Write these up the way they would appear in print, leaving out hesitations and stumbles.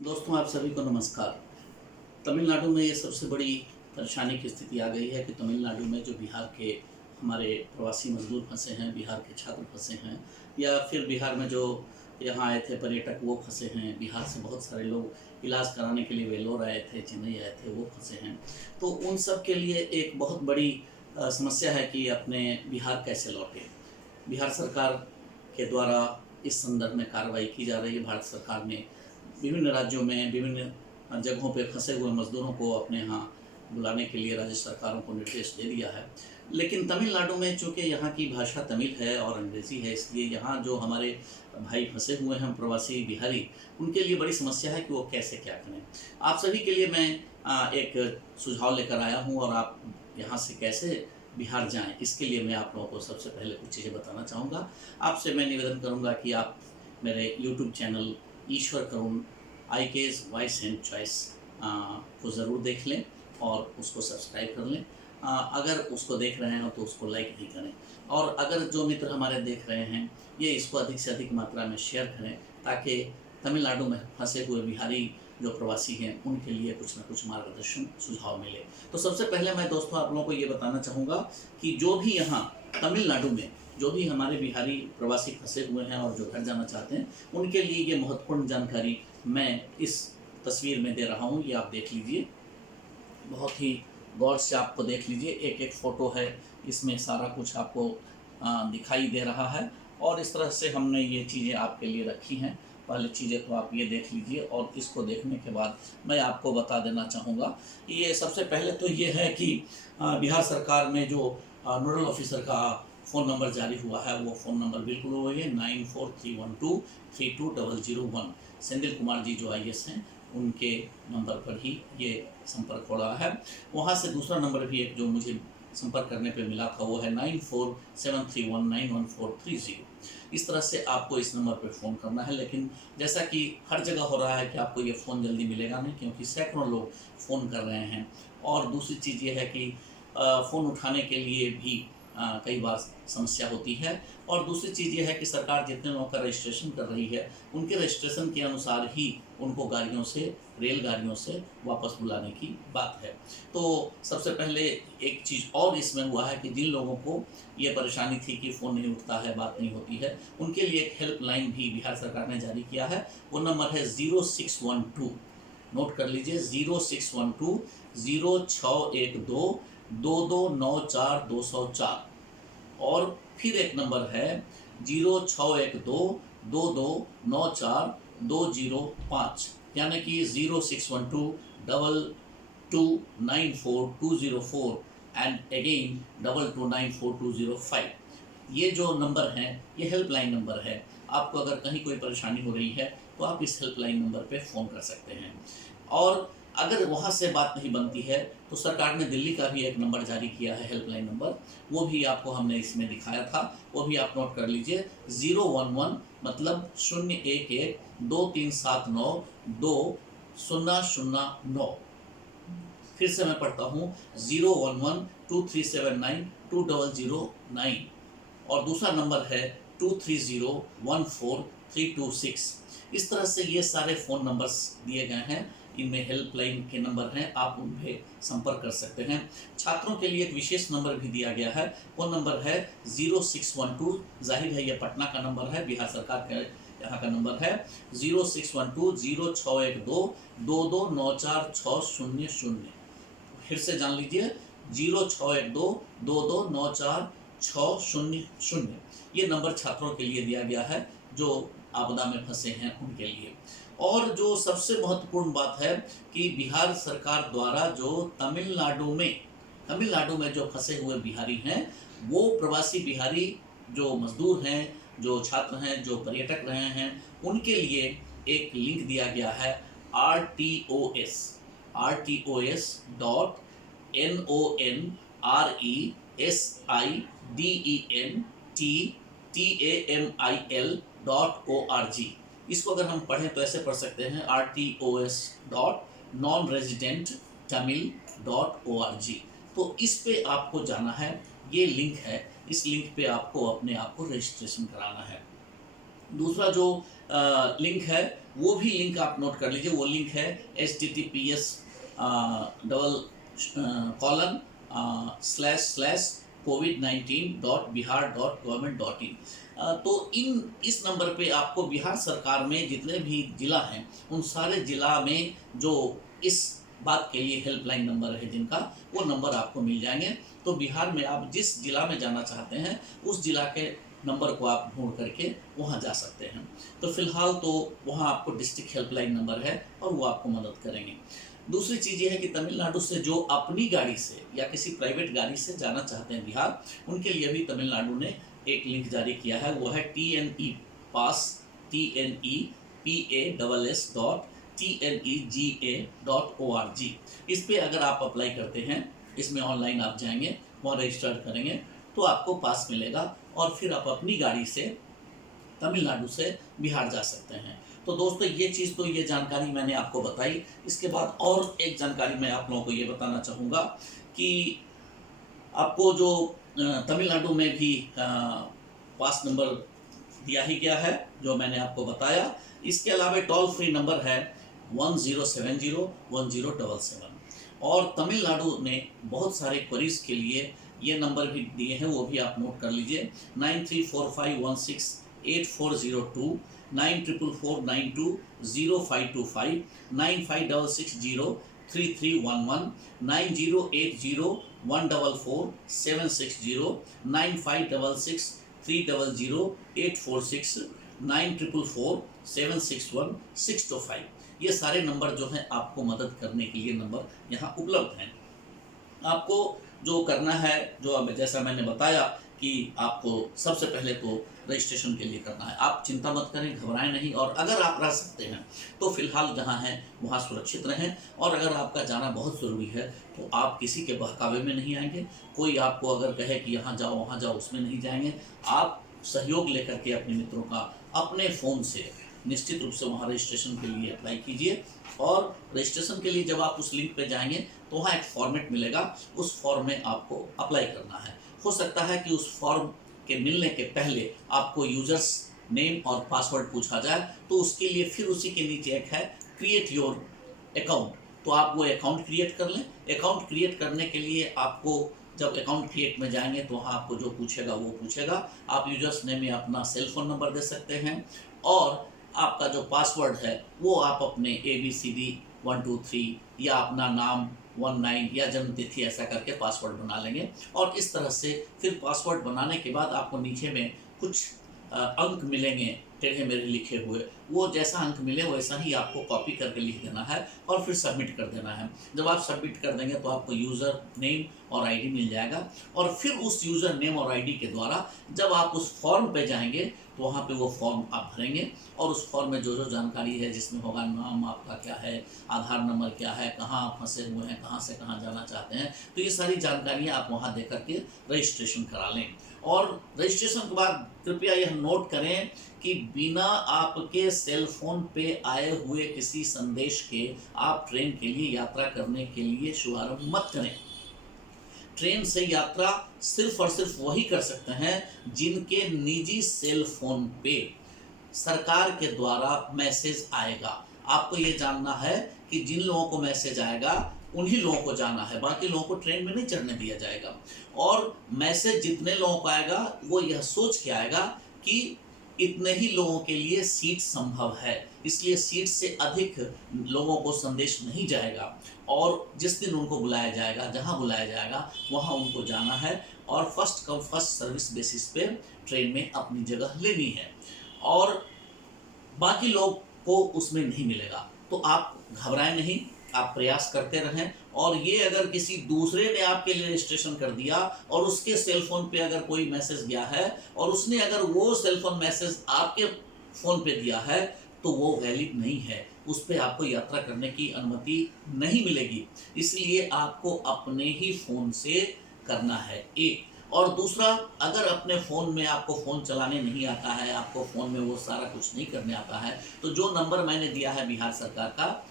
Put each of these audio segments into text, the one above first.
दोस्तों, आप सभी को नमस्कार। तमिलनाडु में ये सबसे बड़ी परेशानी की स्थिति आ गई है कि तमिलनाडु में जो बिहार के हमारे प्रवासी मजदूर फंसे हैं, बिहार के छात्र फंसे हैं, या फिर बिहार में जो यहाँ आए थे पर्यटक वो फंसे हैं। बिहार से बहुत सारे लोग इलाज कराने के लिए वेलोर आए थे, चेन्नई आए थे, वो फंसे हैं। तो उन सब के लिए एक बहुत बड़ी समस्या है कि अपने बिहार कैसे लौटें। बिहार सरकार के द्वारा इस संदर्भ में कार्रवाई की जा रही है। भारत सरकार ने विभिन्न राज्यों में विभिन्न जगहों पर फंसे हुए मजदूरों को अपने यहाँ बुलाने के लिए राज्य सरकारों को निर्देश दे दिया है। लेकिन तमिलनाडु में चूँकि यहाँ की भाषा तमिल है और अंग्रेज़ी है, इसलिए यहाँ जो हमारे भाई फंसे हुए हैं प्रवासी बिहारी, उनके लिए बड़ी समस्या है कि वो कैसे क्या करें। आप सभी के लिए मैं एक सुझाव लेकर आया हूँ, और आप यहाँ से कैसे बिहार जाएं, इसके लिए मैं आप लोगों को सबसे पहले कुछ चीज़ें बताना चाहूँगा। आपसे मैं निवेदन करूँगा कि आप मेरे YouTube channel Ishwar Karun IK's voice and choice को ज़रूर देख लें और उसको सब्सक्राइब कर लें। अगर उसको देख रहे हैं तो उसको लाइक भी करें, और अगर जो मित्र हमारे देख रहे हैं ये इसको अधिक से अधिक मात्रा में शेयर करें, ताकि तमिलनाडु में फंसे हुए बिहारी जो प्रवासी हैं उनके लिए कुछ ना कुछ मार्गदर्शन सुझाव मिले। तो सबसे पहले मैं दोस्तों आप लोगों को ये बताना चाहूँगा कि जो भी यहाँ तमिलनाडु में जो भी हमारे बिहारी प्रवासी फंसे हुए हैं और जो घर जाना चाहते हैं, उनके लिए ये महत्वपूर्ण जानकारी मैं इस तस्वीर में दे रहा हूँ। ये आप देख लीजिए, बहुत ही गौर से आपको देख लीजिए। एक एक फ़ोटो है, इसमें सारा कुछ आपको दिखाई दे रहा है, और इस तरह से हमने ये चीज़ें आपके लिए रखी हैं। पहले चीज़ें तो आप ये देख लीजिए, और इसको देखने के बाद मैं आपको बता देना चाहूँगा। ये सबसे पहले तो ये है कि बिहार सरकार में जो नोडल ऑफिसर का फ़ोन नंबर जारी हुआ है, वो फ़ोन नंबर बिल्कुल वही है, 9431232001। सेंधिल कुमार जी जो IAS हैं, उनके नंबर पर ही ये संपर्क हो रहा है। वहाँ से दूसरा नंबर भी एक जो मुझे संपर्क करने पे मिला था, वो है 9473191430। इस तरह से आपको इस नंबर पर फ़ोन करना है। लेकिन जैसा कि हर जगह हो रहा है कि आपको ये फ़ोन जल्दी मिलेगा नहीं, क्योंकि सैकड़ों लोग फ़ोन कर रहे हैं। और दूसरी चीज़ ये है कि फ़ोन उठाने के लिए भी कई बार समस्या होती है। और दूसरी चीज़ ये है कि सरकार जितने लोगों का रजिस्ट्रेशन कर रही है, उनके रजिस्ट्रेशन के अनुसार ही उनको गाड़ियों से, रेलगाड़ियों से वापस बुलाने की बात है। तो सबसे पहले एक चीज़ और इसमें हुआ है कि जिन लोगों को ये परेशानी थी कि फ़ोन नहीं उठता है, बात नहीं होती है, उनके लिए एक हेल्पलाइन भी बिहार सरकार ने जारी किया है। वो नंबर है 0612, नोट कर लीजिए, 0612 0612 2294 और फिर एक नंबर है 06122294 यानी कि 06122294 एंड अगेन 2294 ये जो नंबर हैं, ये हेल्पलाइन नंबर है। आपको अगर कहीं कोई परेशानी हो रही है तो आप इस हेल्पलाइन नंबर पे फ़ोन कर सकते हैं। और अगर वहाँ से बात नहीं बनती है तो सरकार ने दिल्ली का भी एक नंबर जारी किया है, हेल्पलाइन नंबर, वो भी आपको हमने इसमें दिखाया था, वो भी आप नोट कर लीजिए। 011 मतलब 011-2379-2009। फिर से मैं पढ़ता हूँ, 011-2379-2009, और दूसरा नंबर है 23014326। इस तरह से ये सारे फ़ोन नंबर्स दिए गए हैं, इनमें हेल्पलाइन के नंबर हैं, आप उन पर संपर्क कर सकते हैं। छात्रों के लिए एक विशेष नंबर भी दिया गया है, वो नंबर है 0612, जाहिर है ये पटना का नंबर है, बिहार सरकार के यहाँ का नंबर है 0612-0612-2294-600। फिर से जान लीजिए, 0612-2294-600। ये नंबर छात्रों के लिए दिया गया है जो आपदा में फंसे हैं उनके लिए। और जो सबसे महत्वपूर्ण बात है कि बिहार सरकार द्वारा जो तमिलनाडु में जो फंसे हुए बिहारी हैं, वो प्रवासी बिहारी जो मजदूर हैं, जो छात्र हैं, जो पर्यटक रहे हैं, उनके लिए एक लिंक दिया गया है, rtos.nonresidenttamil.org। इसको अगर हम पढ़ें तो ऐसे पढ़ सकते हैं, rtos.nonresidenttamil.org। तो इस पे आपको जाना है, ये लिंक है, इस लिंक पे आपको अपने आप को रजिस्ट्रेशन कराना है। दूसरा जो लिंक है, वो भी लिंक आप नोट कर लीजिए। वो लिंक है https://covid19.bihar.government.in। तो इस नंबर पे आपको बिहार सरकार में जितने भी जिला हैं उन सारे जिला में जो इस बात के लिए हेल्पलाइन नंबर है जिनका, वो नंबर आपको मिल जाएंगे। तो बिहार में आप जिस जिला में जाना चाहते हैं उस जिला के नंबर को आप ढूंढ करके वहाँ जा सकते हैं। तो फिलहाल तो वहाँ आपको डिस्ट्रिक्ट हेल्पलाइन नंबर है और वो आपको मदद करेंगे। दूसरी चीज़ ये है कि तमिलनाडु से जो अपनी गाड़ी से या किसी प्राइवेट गाड़ी से जाना चाहते हैं बिहार, उनके लिए भी तमिलनाडु ने एक लिंक जारी किया है। वो है TNE पास TNEPASS.TNEGA.org। इस पे अगर आप अप्लाई करते हैं, इसमें ऑनलाइन आप जाएंगे, वहाँ रजिस्टर करेंगे तो आपको पास मिलेगा और फिर आप अपनी गाड़ी से तमिलनाडु से बिहार जा सकते हैं। तो दोस्तों ये जानकारी मैंने आपको बताई। इसके बाद और एक जानकारी मैं आप लोगों को ये बताना चाहूँगा कि आपको जो तमिलनाडु में भी पास नंबर दिया ही गया है जो मैंने आपको बताया। इसके अलावा टोल फ्री नंबर है 10701077 और तमिलनाडु ने बहुत सारे क्वेरीज के लिए ये नंबर भी दिए हैं, वो भी आप नोट कर लीजिए। 9345168402, 9444920525, 9566033311, 9080144760, 9566300846, 9444761625। ये सारे नंबर जो हैं आपको मदद करने के लिए नंबर यहाँ उपलब्ध हैं। आपको जो करना है, जो अब जैसा मैंने बताया कि आपको सबसे पहले तो रजिस्ट्रेशन के लिए करना है। आप चिंता मत करें, घबराएं नहीं, और अगर आप रह सकते हैं तो फिलहाल जहां हैं वहां सुरक्षित रहें। और अगर आपका जाना बहुत ज़रूरी है तो आप किसी के बहकावे में नहीं आएंगे। कोई आपको अगर कहे कि यहाँ जाओ वहाँ जाओ, उसमें नहीं जाएंगे। आप सहयोग लेकर के अपने मित्रों का अपने फ़ोन से निश्चित रूप से वहाँ रजिस्ट्रेशन के लिए अप्लाई कीजिए। और रजिस्ट्रेशन के लिए जब आप उस लिंक पे जाएंगे तो वहाँ एक फॉर्मेट मिलेगा, उस फॉर्म में आपको अप्लाई करना है। हो सकता है कि उस फॉर्म के मिलने के पहले आपको यूजर्स नेम और पासवर्ड पूछा जाए, तो उसके लिए फिर उसी के नीचे एक है क्रिएट योर अकाउंट, तो आप वो अकाउंट क्रिएट कर लें। अकाउंट क्रिएट करने के लिए आपको जब अकाउंट क्रिएट में जाएंगे तो वहाँ आपको जो पूछेगा वो पूछेगा। आप यूजर्स नेम में अपना सेल फोन नंबर दे सकते हैं और आपका जो पासवर्ड है वो आप अपने ABCD 1 2 3 या अपना नाम 19 या जन्म तिथि ऐसा करके पासवर्ड बना लेंगे। और इस तरह से फिर पासवर्ड बनाने के बाद आपको नीचे में कुछ अंक मिलेंगे टेढ़े मेढ़े लिखे हुए, वो जैसा अंक मिले वैसा ही आपको कॉपी करके लिख देना है और फिर सबमिट कर देना है। जब आप सबमिट कर देंगे तो आपको यूज़र नेम और आईडी मिल जाएगा और फिर उस यूज़र नेम और आईडी के द्वारा जब आप उस फॉर्म पे जाएंगे तो वहाँ पे वो फॉर्म आप भरेंगे और उस फॉर्म में जो जो जानकारी है, जिसमें होगा नाम आपका क्या है, आधार नंबर क्या है, कहाँ आप फंसे हुए हैं, कहाँ से कहाँ जाना चाहते हैं, तो ये सारी जानकारियाँ आप वहाँ दे करके रजिस्ट्रेशन करा लें। और रजिस्ट्रेशन के बाद कृपया यह नोट करें कि बिना आपके सेल फोन पे आए हुए किसी संदेश के आप ट्रेन के लिए यात्रा करने के लिए शुभारंभ मत करें। ट्रेन से यात्रा सिर्फ और सिर्फ वही कर सकते हैं जिनके निजी सेल फोन पे सरकार के द्वारा मैसेज आएगा। आपको ये जानना है कि जिन लोगों को मैसेज आएगा उन्हीं लोगों को जाना है, बाकी लोगों को ट्रेन में नहीं चढ़ने दिया जाएगा। और मैसेज जितने लोगों को आएगा वो यह सोच के आएगा कि इतने ही लोगों के लिए सीट संभव है, इसलिए सीट से अधिक लोगों को संदेश नहीं जाएगा। और जिस दिन उनको बुलाया जाएगा, जहां बुलाया जाएगा वहां उनको जाना है और first come first service basis पे ट्रेन में अपनी जगह लेनी है और बाकी लोग को उसमें नहीं मिलेगा। तो आप घबराएं नहीं, आप प्रयास करते रहें। और ये अगर किसी दूसरे ने आपके लिए रजिस्ट्रेशन कर दिया और उसके सेल फोन पे अगर कोई मैसेज गया है और उसने अगर वो सेल फोन मैसेज आपके फ़ोन पे दिया है तो वो वैलिड नहीं है, उस पर आपको यात्रा करने की अनुमति नहीं मिलेगी। इसलिए आपको अपने ही फ़ोन से करना है एक। और दूसरा, अगर अपने फ़ोन में आपको फ़ोन चलाने नहीं आता है, आपको फ़ोन में वो सारा कुछ नहीं करने आता है, तो जो नंबर मैंने दिया है बिहार सरकार का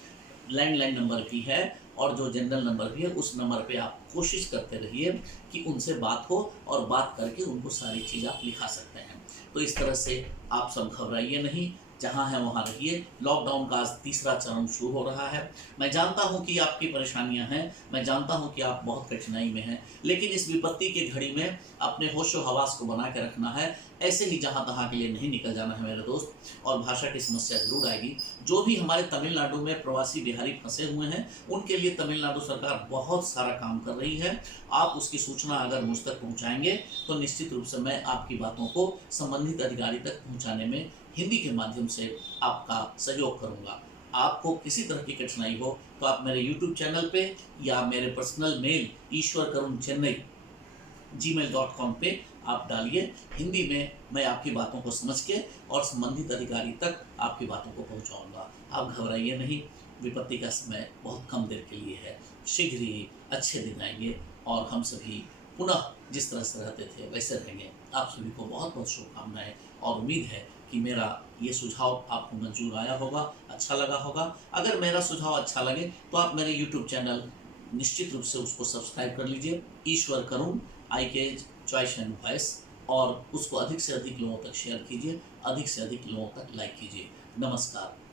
लैंडलाइन नंबर भी है और जो जनरल नंबर भी है, उस नंबर पे आप कोशिश करते रहिए कि उनसे बात हो और बात करके उनको सारी चीज़ आप लिखा सकते हैं। तो इस तरह से आप सब घबराइए नहीं, जहाँ हैं वहाँ रहिए। लॉकडाउन का आज तीसरा चरण शुरू हो रहा है। मैं जानता हूँ कि आपकी परेशानियाँ हैं, मैं जानता हूँ कि आप बहुत कठिनाई में हैं, लेकिन इस विपत्ति की घड़ी में अपने होशो हवास को बना के रखना है। ऐसे ही जहाँ तहाँ के लिए नहीं निकल जाना है मेरे दोस्त। और भाषा की समस्या जरूर आएगी। जो भी हमारे तमिलनाडु में प्रवासी बिहारी फंसे हुए हैं, उनके लिए तमिलनाडु सरकार बहुत सारा काम कर रही है। आप उसकी सूचना अगर मुझ तक पहुँचाएंगे तो निश्चित रूप से मैं आपकी बातों को संबंधित अधिकारी तक पहुँचाने में हिंदी के माध्यम से आपका सहयोग करूँगा। आपको किसी तरह की कठिनाई हो तो आप मेरे YouTube चैनल पे या मेरे पर्सनल मेल ishwarkarunchennai@gmail.com पे आप डालिए। हिंदी में मैं आपकी बातों को समझ के और संबंधित अधिकारी तक आपकी बातों को पहुंचाऊंगा। आप घबराइए नहीं, विपत्ति का समय बहुत कम देर के लिए है। शीघ्र ही अच्छे दिन आएंगे और हम सभी पुनः जिस तरह से रहते थे वैसे रहेंगे। आप सभी को बहुत बहुत शुभकामनाएं और उम्मीद है कि मेरा ये सुझाव आपको मंजूर आया होगा, अच्छा लगा होगा। अगर मेरा सुझाव अच्छा लगे तो आप मेरे YouTube चैनल निश्चित रूप से उसको सब्सक्राइब कर लीजिए, ईश्वर करुण IK चॉइस एंड वॉइस, और उसको अधिक से अधिक लोगों तक शेयर कीजिए, अधिक से अधिक लोगों तक लाइक कीजिए। नमस्कार।